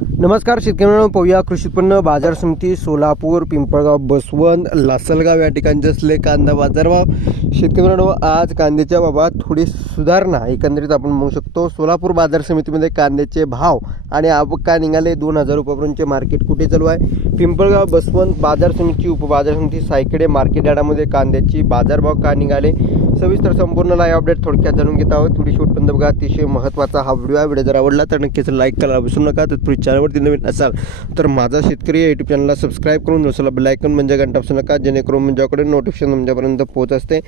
नमस्कार शेतकऱ्यांना पाहूया कृषी उत्पन्न बाजार समिती सोलापूर पिंपळगाव बसवंत लासलगाव या ठिकाणचे असले कांदा बाजारभाव. शेतकऱ्यांना आज कांद्याच्या बाबत थोडी सुधारणा एकंदरीत आपण म्हणू शकतो. सोलापूर बाजार समितीमध्ये कांद्याचे भाव आणि आवक निघाले दोन हजार रुपयापर्यंतचे मार्केट कुठे चालू आहे? पिंपळगाव बसवंत बाजार समितीची उपबाजार समिती सायकडे मार्केट यार्डामध्ये कांद्याची बाजारभाव का निघाले? सविस्तर संपूर्ण लाईव्ह अपडेट थोडक्यात जाणून घेत आहोत. थोडी शेवटपर्यंत बघा. अतिशय महत्त्वाचा हा व्हिडिओ आहे. व्हिडिओ जर आवडला तर नक्कीच लाईक करायला विसरू नका. तत्पूर्वी चॅनलवरती नवीन असाल तर माझा शेतकरी या यूट्यूब चॅनलला सबस्क्राईब करून दुसरा बेलायकन म्हणजे घंटा असू नका जेणेकरून म्हणजे तुमच्याकडे नोटिफिकेशन तुमच्यापर्यंत पोहोच असते.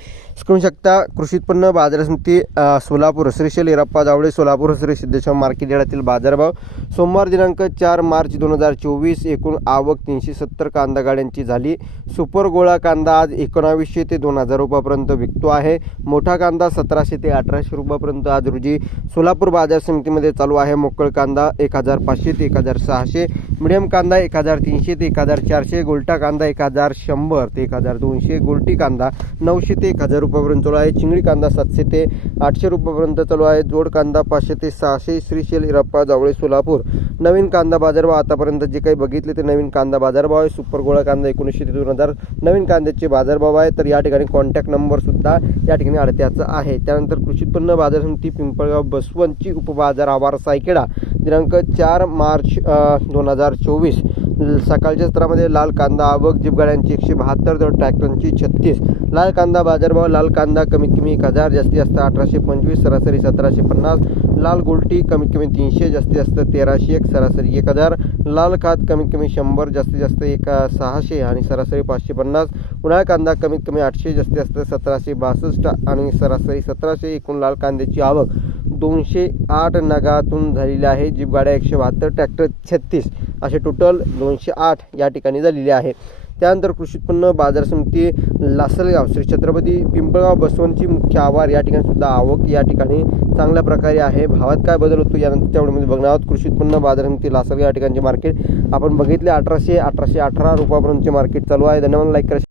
करू शकता कृषी उत्पन्न बाजार समिती सोलापूर श्रीशैल इराप्पा जावळे सोलापूर श्री सिद्धेश्वर मार्केट यातील बाजारभाव. सोमवार दिनांक चार मार्च दोन हजार चोवीस एकूण आवक तीनशे सत्तर कांदा गाड्यांची झाली. सुपर गोळा कांदा आज एकोणावीसशे ते दोन हजार रुपयापर्यंत विकतो आहे. मोठा कांदा सतराशे ते अठराशे रुपयापर्यंत आज रोजी. सोलापूर बाजार समितीमध्ये चालू आहे. मोकळ कांदा एक हजार पाचशे ते एक हजार सहाशे मिडियम कांदा एक हजार तीनशे ते एक हजार चारशे गोलटा कांदा एक हजार शंभर ते एक हजार दोनशे गोलटी कांदा नऊशे ते एक हजार रुपयापर्यंत चालू आहे. चिंगडी कांदा सातशे ते आठशे रुपयापर्यंत चालू आहे. जोड कांदा पाचशे ते सहाशे श्रीशैल इरप्पा जावळे सोलापूर. नवीन कांदा बाजारभाव आतापर्यंत जे काही बघितले ते नवीन कांदा बाजारभाव आहे. सुपर गोळा कांदा एकोणीसशे ते दोन हजार. नवीन कांद्याचे बाजारभाव आहे. तर या ठिकाणी कॉन्टॅक्ट नंबरसुद्धा या ठिकाणी अडत्याचा आहे. त्यानंतर कृषी उत्पन्न बाजार समिती पिंपळगाव बसवंतची उपबाजार आवार सायकेडा दिनांक चार मार्च दोन हजार चोवीस. सकाळच्या सत्रामध्ये लाल कांदा आवक जीपगाड्यांची एकशे बहात्तर तर ट्रॅक्टरची छत्तीस. लाल कांदा बाजारभाव लाल कांदा कमीत कमी एक हजार जास्तीत जास्त अठराशे पंचवीस सरासरी सतराशे पन्नास. लाल गोल्टी कमीत कमी तीनशे जास्तीत जास्त तेराशे एक सरासरी एक हजार. लाल खात कमीत कमी शंभर जास्तीत जास्त एक सहाशे आणि सरासरी पाचशे पन्नास. उन्हाळा कांदा कमीत कमी आठशे जास्तीत जास्त सतराशे बासष्ट आणि सरासरी सतराशे एकूण लाल कांद्याची आवक. दोनशे आठ नगातून झालेली आहे. जीप गाड्या एकशे बहात्तर ट्रॅक्टर छत्तीस असे टोटल दोनशे आठ या ठिकाणी झालेले आहे. त्यानंतर कृषी उत्पन्न बाजार समिती लासलगाव श्री छत्रपती पिंपळगाव बसवंतची मुख्य आवार या ठिकाणी सुद्धा आवक या ठिकाणी चांगल्या प्रकारे आहे. भावात काय बदल होतो यानंतर त्यामुळे बघणार आहोत. कृषी उत्पन्न बाजार समिती लासलगाव या ठिकाणचे मार्केट आपण बघितले अठराशे अठराशे अठरा रुपयापर्यंतचे मार्केट चालू आहे. धन्यवाद. लाईक करा